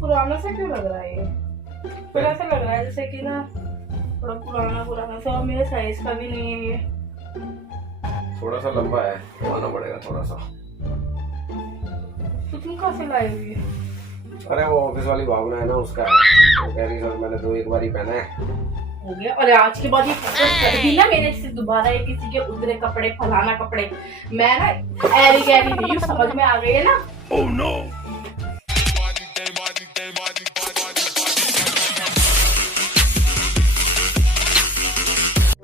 पुराना सा क्यों लग रहा है ये? फिर ऐसा लग रहा है जैसे कि ना थोड़ा पुराना पुराना सा, और मेरे साइज का भी नहीं है ये। थोड़ा सा लंबा है, आना पड़ेगा थोड़ा सा। तो तुम कहाँ से लाए हुए? अरे वो ऑफिस वाली भावना है ना, उसका है। वो कह रही सर मैंने एक बार ही पहना है। हो गया। और आज के बाद ये फोकस कर दी ना मेरे से दोबारा, ये किसी के उतरे कपड़े फलाना कपड़े, मैं ना ऐरी गैरी नहीं हूँ, समझ में आ गई है ना? Oh no.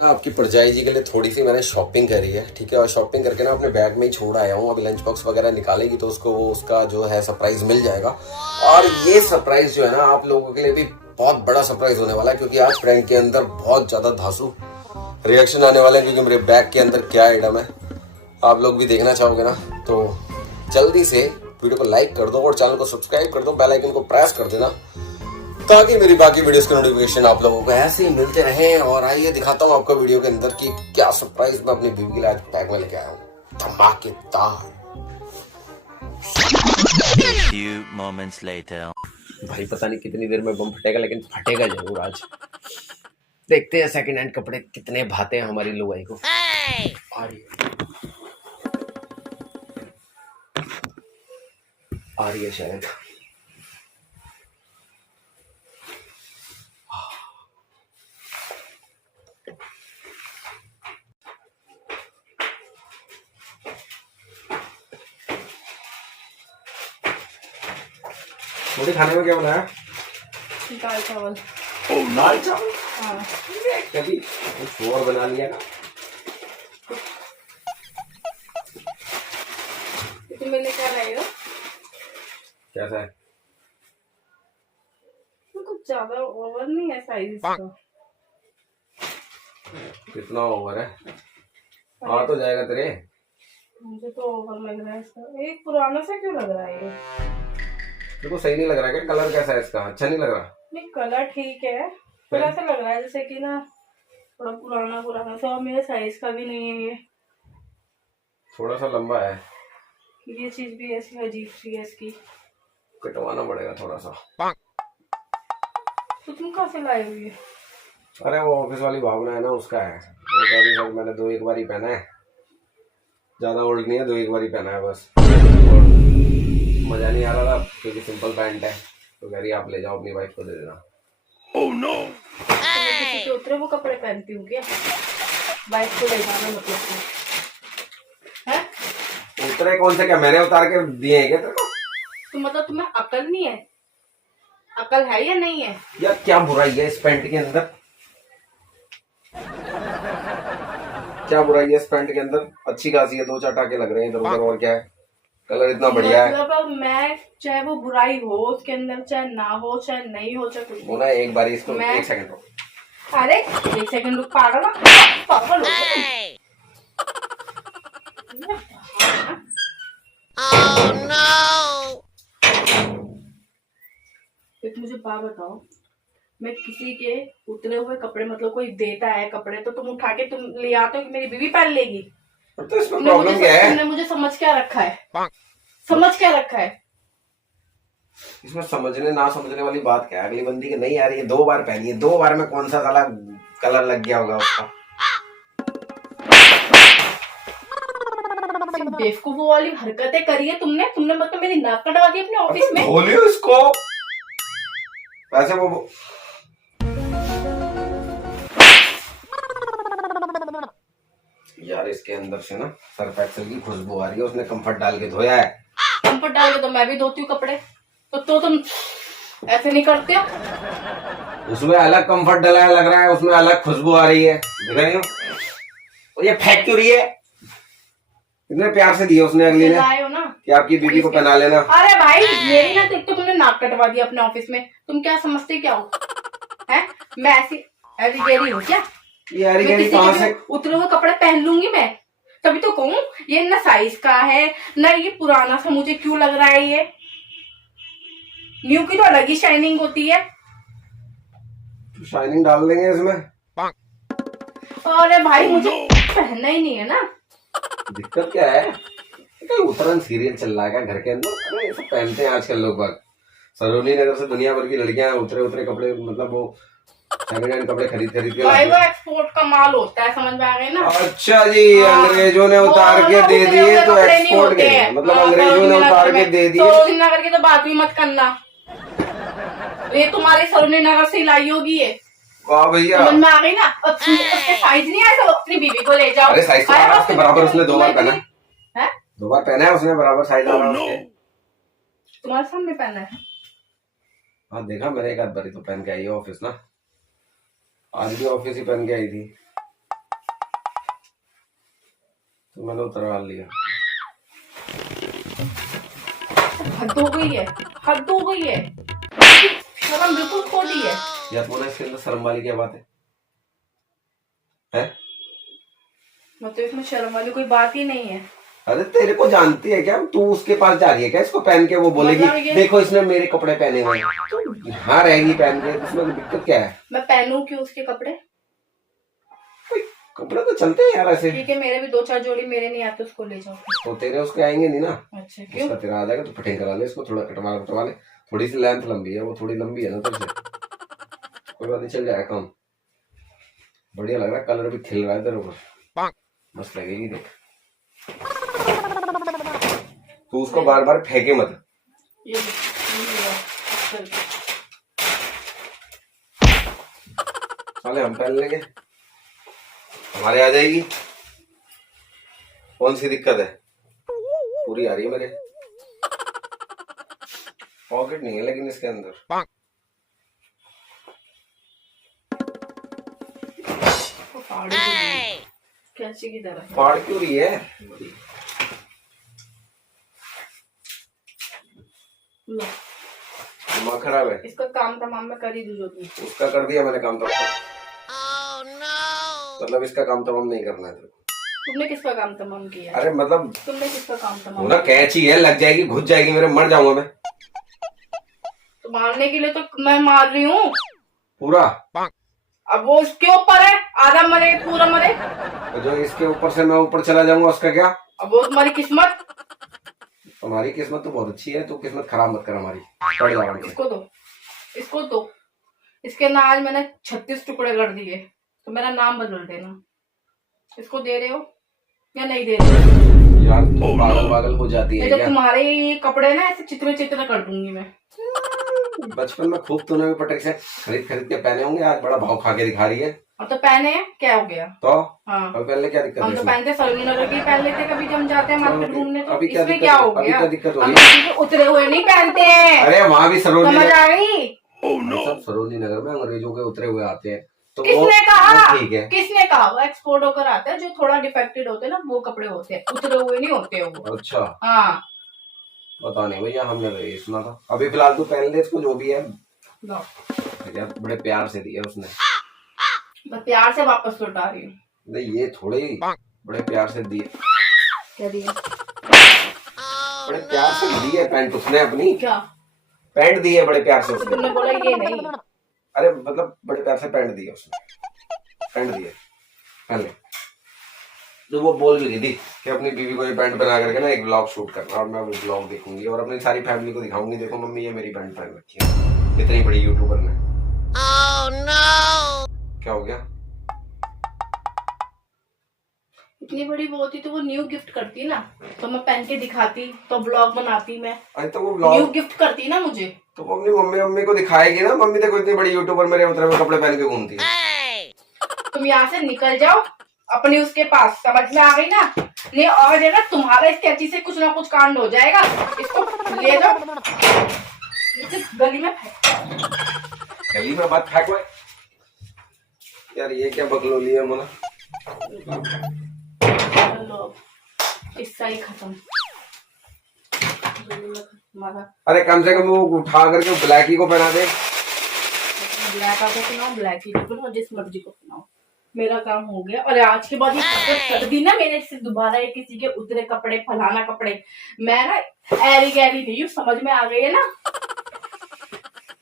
आपकी परजाई जी के लिए थोड़ी सी मैंने शॉपिंग करी है, ठीक है। और शॉपिंग करके ना अपने बैग में ही छोड़ आया हूँ। अभी लंच बॉक्स वगैरह निकालेगी तो उसको वो उसका जो है सरप्राइज मिल जाएगा। और ये सरप्राइज जो है ना आप लोगों के लिए भी बहुत बड़ा सरप्राइज होने वाला है, क्योंकि आज प्रैंक के अंदर बहुत ज्यादा धांसू रिएक्शन आने वाले हैं। क्योंकि मेरे बैग के अंदर क्या आइटम है आप लोग भी देखना चाहोगे ना, तो जल्दी से वीडियो को लाइक कर दो और चैनल को सब्सक्राइब कर दो, बेल आइकन को प्रेस कर देना, ताकि मेरी बाकी वीडियोस के नोटिफिकेशन आप लोगों को ऐसे ही मिलते रहें। और आइए दिखाता हूँ आपको वीडियो के अंदर कि क्या सरप्राइज मैं अपनी बीवी के लिए आज बैग में लेके आया हूँ, धमाकेदार। few moments later. भाई पता नहीं कितनी देर में बम फटेगा, लेकिन फटेगा जरूर आज। देखते हैं सेकंड हैंड कपड़े कितने भाते हैं हमारी लुगाई को। आ रही है शायद। मुझे खाने में क्या बनाया? दाल चावल। दाल चावल? हाँ। कभी कुछ और बना लिया ना। तुम मैंने क्या रहेगा? कैसा है? कुछ ज्यादा ओवर नहीं है साइज इसका। कितना ओवर है? आ तो जाएगा तेरे। मुझे तो ओवर लग रहा है इसका। एक पुराना सा क्यों लग रहा है ये? देखो सही नहीं लग रहा क्या? कलर कैसा है इसका? अच्छा नहीं लग रहा? नहीं, कलर ठीक है, पर ऐसा लग रहा है जैसे कि ना थोड़ा पुराना पुराना सा, और मेरे साइज का भी नहीं है ये। थोड़ा सा लंबा है। ये चीज भी ऐसी अजीब सी है इसकी। कटवाना पड़ेगा थोड़ा सा। तो तुम कहाँ से लाए हुए? अरे वो ऑफिस वाली भावना है ना, उसका है। वो कह रही सर मैंने एक बार ही पहना है, ज्यादा ओल्ड नहीं है, एक बार ही पहना है बस। और मजा नहीं आ रहा था क्योंकि सिंपल पैंट है, तो कह रही आप ले जाओ अपनी वाइफ को दे देना। Oh no. किसी के उतरे वो कपड़े पहनती हूँ क्या? वाइफ को ले जाना मतलब है? उतरे कौन से? क्या मैंने उतार के दिए हैं क्या तेरे को? तो मतलब तुम्हें अकल नहीं है? अकल है या नहीं है? यार क्या बुराई है इस पैंट के अंदर? क्या बुराई है इस पैंट के अंदर? अच्छी खासी है, 2-4 टाके लग रहे हैं इधर उधर, और क्या है? कलर इतना बढ़िया है। मतलब मैं चाहे वो बुराई हो उसके अंदर, चाहे ना हो, चाहे नहीं हो, चाहे कुछ वो ना एक बार इसको एक सेकंड रुक। अरे 1 सेकंड रुक, पागल ना, पागल हो गया। Oh no! एक मुझे बात बताओ, मैं किसी के उतरे हुए कपड़े, मतलब कोई देता है कपड़े तो तुम उठा के तुम ले आते हो कि मेरी बीवी पहन लेगी? तो इसमें प्रॉब्लम क्या है? तुमने मुझे समझ क्या रखा है? समझ क्या रखा है? इसमें समझने ना समझने वाली बात क्या है? अगली बंदी की नहीं आ रही है, 2 बार पहनी है, 2 बार में कौन सा साला कलर लग गया होगा उसका? बेवकूफों वाली हरकतें करी है तुमने। मतलब मेरी नाक कटवा दी अपने ऑफिस में। बोलियो इसको। वैसे वो यार इसके अंदर से ना सर्फ एक्सेल की खुशबू आ रही है, उसने कंफर्ट डाल के धोया है। कंफर्ट डाल के तो मैं भी धोती हूँ कपड़े, तो तुम ऐसे नहीं करते हो? उसमें अलग कंफर्ट डाला है, लग रहा है उसमें अलग खुशबू आ रही है, देख रही हो? और ये फेंक क्यों रही है? इतने प्यार से दिए उसने अगली ने हो ना कि आपकी बीबी को पहना लेना। अरे भाई मेरी ना, तो तुमने नाक कटवा दिया अपने ऑफिस में। तुम क्या समझते क्या हो? हैं? मैं ऐसी एरी हूँ क्या? ये कहां से? उतरे हुए कपड़े पहन लूंगी मैं? तभी तो कहूँ ये ना साइज का है ना, ये पुराना सा मुझे क्यों लग रहा है। ये न्यू की तो अलग ही शाइनिंग होती है। शाइनिंग डाल देंगे इसमें। अरे भाई मुझे पहनना ही नहीं है ना। दिक्कत क्या है? कहीं उतरन सीरियल चल रहा है क्या घर के अंदर? अरे ये सब पहनते हैं आजकल लोग बाग। सरोजनी नगर से दुनिया भर की लड़कियां उतरे उतरे कपड़े, मतलब वो सेकंड हैंड कपड़े खरीद खरीद के भाई लाती वो हैं। एक्सपोर्ट का माल होता है, समझ में आ गई ना। अच्छा जी, हाँ, अंग्रेजों ने उतार के दे दिए तो एक्सपोर्ट के, मतलब अंग्रेजों ने उतार के दे दिए। सरोजनी नगर की तो बात भी मत करना, ये तुम्हारी सरोजनी नगर से लाई होगी ये, वाह भैया। समझ में आ गई ना। अब उसके साइज नहीं आया तो अपनी बीवी को ले जाओ। अरे साइज तो आ रहा है उसके बराबर, उसने 2 बार पहना है, 2 बार पहना है उसने, बराबर साइज आ रहा है उसके। तुम्हारे सामने पहना है। हाँ देखा मैंने, एक आध बारी तो पहन के आई है ऑफिस ना, आज भी ऑफिस ही पहन के आई थी तो मैंने उतरवा लिया। हद हो गई है, हद हो गई है, शर्म बिल्कुल खो दी है। या तो इसके अंदर शर्म वाली क्या बात है? हैं? मतलब इसमें शर्म वाली कोई बात ही नहीं है। अरे तेरे को जानती है क्या, तू उसके पास जा रही है क्या इसको पहन के? वो बोलेगी मतलब ये- देखो इसने मेरे कपड़े पहने हुए हैं, तो यहाँ रहेगी पहन के, इसमें कोई दिक्कत क्या है? मैं पहनूं क्यों उसके कपड़े? कोई कपड़े तो चलते हैं यार ऐसे। ठीक है, मेरे भी 2-4 जोड़ी मेरे नहीं आते, उसको ले जाओ। तो तेरे उसके आएंगे नहीं ना। अच्छा क्यों? उसका तेरा आ जाएगा तो फिटिंग करा ले इसको, थोड़ा कटवा ले। थोड़ी सी लेंथ लंबी है, वो थोड़ी लंबी है ना तुझसे, कोई बात नहीं, चल जाएगा काम। बढ़िया लग रहा है, कलर भी खिल रहा है तेरे ऊपर, मस्त लगेगी देख। तू उसको बार बार फेंके मत। ये चल। साले हम पहन लेंगे, हमारे आ जाएगी, कौन सी दिक्कत है? पूरी आ रही है मेरे। पॉकेट नहीं है लेकिन इसके अंदर। कैसी की तरह फाड़ क्यों रही है? लो, दिमाग खराब है। इसका काम तमाम मैं कर ही दूँ जो तुम। उसका कर दिया मैंने काम तमाम। मतलब इसका काम तमाम नहीं करना है तेरे को। तुमने किसका काम तमाम किया? अरे मतलब तुमने किसका काम तमाम वो ना कैची है, लग जाएगी, घुस जाएगी मेरे, मर जाऊंगा मैं। तो मारने के लिए तो मैं मार रही हूँ पूरा। अब वो उसके ऊपर है, आधा मरे पूरा मरे। तो जो इसके ऊपर से मैं ऊपर चला जाऊंगा उसका क्या? अब वो तुम्हारी किस्मत। हमारी किस्मत तो बहुत अच्छी है, तो किस्मत खराब मत कर हमारी, पड़ जाओ हमसे। इसको दो, इसको दो। इसके ना आज मैंने 36 टुकड़े कर दिए, तो मेरा नाम बदल देना। इसको दे रहे हो या नहीं दे रहे हो? यार तू पागल पागल हो जाती है जब क्या? तुम्हारे कपड़े ना ऐसे चित्र चित्र कर दूंगी मैं। बचपन में खूब तूने भी पटक से खरीद खरीद के पहने होंगे, आज बड़ा भाव खा के दिखा रही है। अब तो पहने हैं, क्या हो गया? तो हाँ, अब पहले क्या दिक्कत है हम तो इसमें? पहनते सरोजनी नगर की पहन लेते कभी जब हम जाते हैं मार्केट घूमने, तो अभी क्या इसमें दिक्कत क्या है? हो अभी गया? क्या दिक्कत हो हम रही है? किसी के उतरे हुए नहीं पहनते हैं, अरे वहाँ भी सरोजनी समझ नगर, आ गई? सब सरोजनी नगर में अंग्रेजों के उतरे हुए आते हैं, तो किसने कहा? ठीक है। किसने कहा? वो एक्सपोर्ट होकर आते हैं, जो थोड़ा डिफेक्टेड होते हैं ना वो कपड़े होते हैं, उतरे हुए नहीं होते वो। अच्छा, हाँ, पता नहीं भैया, हमने तो ये सुना था। अभी फिलहाल तू पहन ले इसको, जो भी है। लो, भैया बड़े प्यार से दिया उसने। मैं प्यार से वापस लौटा रही हूँ। नहीं ये थोड़े ही बड़े प्यार से दिए, क्या दिया? बड़े प्यार से दी है पैंट उसने अपनी, क्या? पैंट दी है बड़े प्यार से उसने। तुमने बोला ये नहीं? अरे मतलब बड़े प्यार से पैंट दिया उसने, पैंट दिया पहले। तो वो बोल भी रही थी कि अपनी बीवी को ये पैंट पहना करके ना एक ब्लॉग शूट करना, और मैं वो ब्लॉग देखूंगी और अपनी सारी फैमिली को दिखाऊंगी, देखो मम्मी ये मेरी पैंट पहन रखी है, इतनी बड़ी यूट्यूबर ने। क्या हो गया? इतनी बड़ी वो होती तो वो न्यू गिफ्ट करती ना, तो मैं पहन के दिखाती, तो ब्लॉग बनाती मैं। अरे तो वो न्यू ब्लॉग गिफ्ट करती ना मुझे। तो वो अपनी मम्मी को दिखाएगी ना, मम्मी देखो इतनी बड़ी यूट्यूबर मेरे उतरे हुए कपड़े पहन के घूमती है। तुम यहाँ से निकल जाओ अपनी उसके पास, समझ में आ गई ना? नहीं और है ना, तुम्हारा इस कैची से कुछ ना कुछ कांड हो जाएगा। इसको ले जाओ, इसे गली में फेंक। गली में बात फेंको यार, ये क्या बकलोली है मोना? लो, किस्सा ही खत्म। हमारा अरे कम से कम वो उठा करके ब्लैक ही को पहना दे। ब्लैक आपको सुनाओ, ब्लैक ही को बनाओ, जिस मर्जी को सुनाओ, मेरा काम हो गया। और आज के बाद ये कर दी ना मेरे से दोबारा, ये किसी के उतरे कपड़े, फलाना कपड़े, मैं ना ऐरी गैरी नहीं हूँ, समझ में आ गई है ना?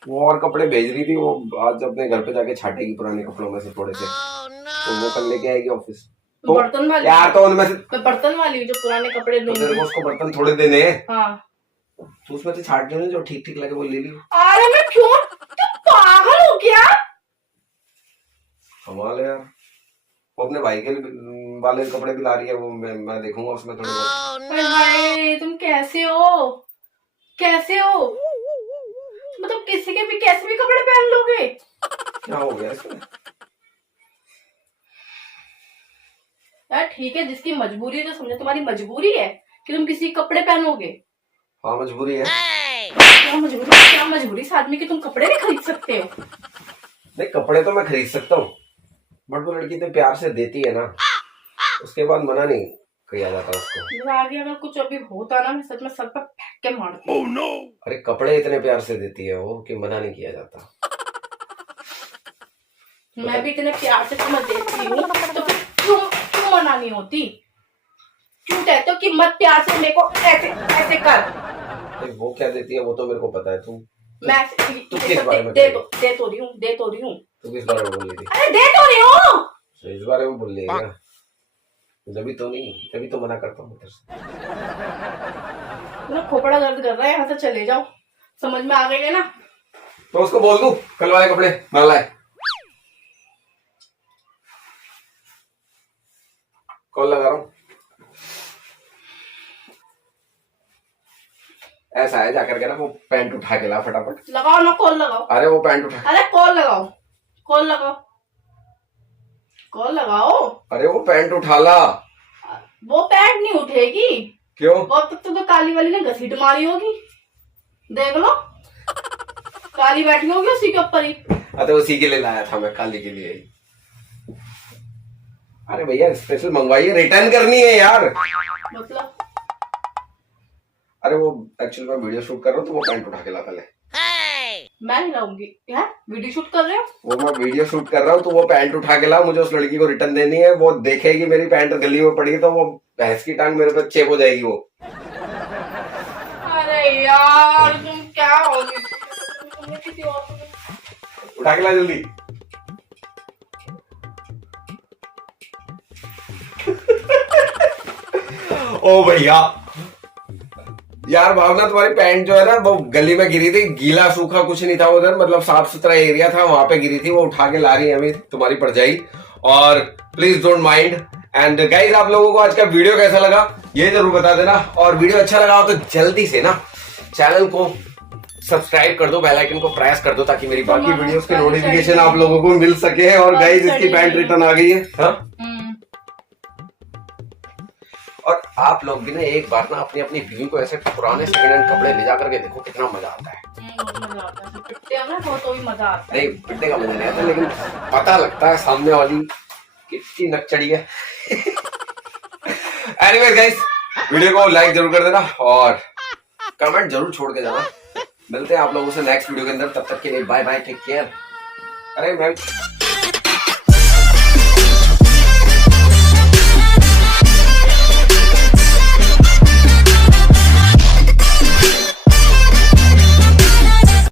वो और कपड़े भेज रही थी, वो आज अपने घर पे जाके छाटेगी पुराने कपड़ों में से थोड़े से, तो वो कल लेके आएगी ऑफिस। तो बर्तन वाली यार तो उनमें से मैं बर्तन वाली हूँ जो पुराने कपड़े तो दूंगी। तेरे को उसको बर्तन थोड़े देने हैं। हाँ, तू उसमें से छाट जो जो ठीक ठीक लगे वो ले ली। अरे मैं क्यों, तू पागल हो क्या? कमाल है यार, वो अपने भाई के वाले कपड़े भी ला रही है, वो मैं देखूंगा उसमें थोड़ी बहुत। अरे भाई तुम कैसे हो, कैसे हो? मतलब किसी के भी कैसे भी कपड़े पहन लोगे? क्या हो गया इसमें? यार ठीक है, जिसकी मजबूरी है तो समझो, तुम्हारी मजबूरी है कि तुम किसी के कपड़े पहनोगे। हाँ मजबूरी है। क्या मजबूरी इस आदमी की, तुम कपड़े नहीं खरीद सकते हो? नहीं कपड़े तो मैं खरीद सकता हूँ, बट वो लड़की तो प्यार से देती है ना, उसके बाद मना नहीं किया जाता उसको। मेरे आगे अगर कुछ अभी होता ना, मैं सच में सर पर फेंक के मारती। Oh no! अरे कपड़े इतने प्यार से देती है वो कि मना नहीं किया जाता। मैं भी इतने प्यार से तुम्हें देती हूँ, तो फिर क्यों क्यों मना नहीं होती? क्यों कहते हो कि मत प्यार से मेरे को ऐसे ऐसे कर? अरे वो क्या देती है वो तो मेरे को पता है। तू मैं तू किस बारे में दे तो रही हूँ, दे तो रही हूँ। तू किस बारे में बोल रही थी? अरे दे तो रही हूँ। तो इस बारे में बोल रही है क्या? जभी तो नहीं, तभी तो मना करता हूँ तेरे से। मेरा खोपड़ा दर्द कर रहा है, यहाँ से चले जाओ। समझ में आ गई है ना? तो उसको बोल दूं कल वाले कपड़े ना लाए। कॉल लगा रहा हूँ। ऐसा है जाकर के ना वो पैंट उठा के ला फटाफट। लगाओ ना, कॉल लगाओ। अरे वो पैंट उठा, अरे कॉल लगाओ, कॉल लगाओ, कॉल लगाओ। अरे वो पैंट उठा ला। वो पैंट नहीं उठेगी। क्यों? वो तक तो काली वाली ने घसीट मारी होगी, देख लो। काली बैठी होगी उसी के ऊपर ही। अरे उसी के लिए लाया था मैं, काली के लिए ही। अरे भैया स्पेशल मंगवाइए, रिटर्न करनी है यार। मतलब अरे वो एक्चुअली मैं वीडियो शूट कर रहा हूँ तो वो पैंट उठा के ला पहले। मैं नहीं लाऊंगी यार, वीडियो शूट कर रहे हो? वो मैं वीडियो शूट कर रहा हूँ तो वो पैंट उठा के ला, मुझे उस लड़की को रिटर्न देनी है। वो देखेगी मेरी पैंट गली में पड़ी तो वो भैंस की टांग मेरे पे चेप हो जाएगी वो। अरे यार तुम क्या होगी, तुमने किसी और को- उठा के ला जल्दी। ओ भैया यार भावना, तुम्हारी पैंट जो है ना वो गली में गिरी थी, गीला सूखा कुछ नहीं था उधर, मतलब साफ सुथरा एरिया था, वहां पे गिरी थी, वो उठा के ला रही है अभी तुम्हारी परजाई। और please don't mind. And guys आप लोगों को आज का वीडियो कैसा लगा ये जरूर बता देना, और वीडियो अच्छा लगा हो तो जल्दी से ना चैनल को सब्सक्राइब कर दो, बेल आइकन को प्रेस कर दो ताकि मेरी बाकी वीडियोस के नोटिफिकेशन आप लोगों को मिल सके। और गाइज इसकी पैंट रिटर्न आ गई है। हाँ? और आप लोग भी ना एक बार ना अपनी अपनी बीवी को ऐसे पुराने सेकंड हैंड कपड़े ले जा करके देखो, कितना मजा आता है। बहुत मजा आता है, पिटते हो ना तो भी मजा आता है। नहीं पिटने का मजा नहीं आता, लेकिन पता लगता है सामने वाली कितनी नकचड़ी है। एनीवेज गाइस, वीडियो को लाइक जरूर कर देना और कमेंट जरूर छोड़ के जाना। मिलते हैं आप लोगों से नेक्स्ट वीडियो के अंदर, तब तक के लिए बाय बाय, टेक केयर। अरे मैं